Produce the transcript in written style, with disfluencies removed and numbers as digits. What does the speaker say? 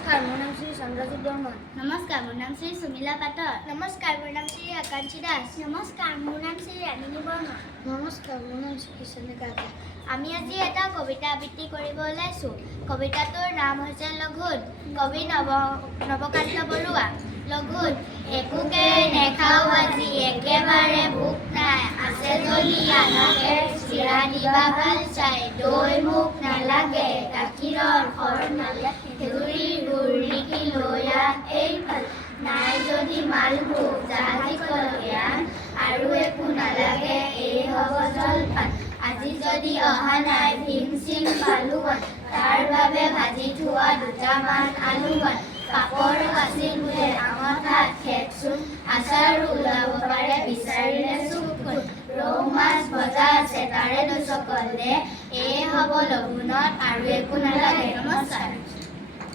नमस्कार, মোৰ নাম শ্ৰী চন্দ্ৰজিৎ বৰ্মন। নমস্কাৰ, মোৰ নাম শ্ৰী সুমিলা পাটৰ। নমস্কাৰ, মোৰ নাম শ্ৰী আকাংক্ষী দাস। নমস্কাৰ, মোৰ নাম শ্ৰী ৰামিনী বৰ্মন। নমস্কাৰ, মোৰ নাম শ্ৰী কৃষ্ণিকা দাস। আমি আজি এটা কবিতা আবৃত্তি কৰিব ওলাইছোঁ। কবিতাটোৰ নাম হৈছে লঘোণ। কবি নৱকান্ত বৰুৱা। লঘোণ। একোকে নেখাওঁ আজি, একেবাৰে ভোক নাই, আছে যদি আধাকে চিৰা দিবা ভাল চাই। দৈ মোক নালাগে, গাখীৰৰ সৰ নালাগে, খেজুৰিৰ গুৰ লিখি লৈ আহ এইফাল। নাই যদি মালভোগ জাহাজী কলকে আন, আৰু একো নালাগে, এই হ'ব জলপান। আজি যদি অহা নাই ভীমচিং পালোৱান, তাৰ বাবে ভাজি থোৱা দুটামান আলুৱান। পাপৰো আছিল বোলে আমাৰ তাত, খেকচোন আচাৰো ওলাব পাৰে বিচাৰিলে চুকোন। ৰৌ মাছ ভজা আছে তাৰে 200 কল দে, এই হ'ব লঘোণত আৰু একো নালাগে। নমস্কাৰ।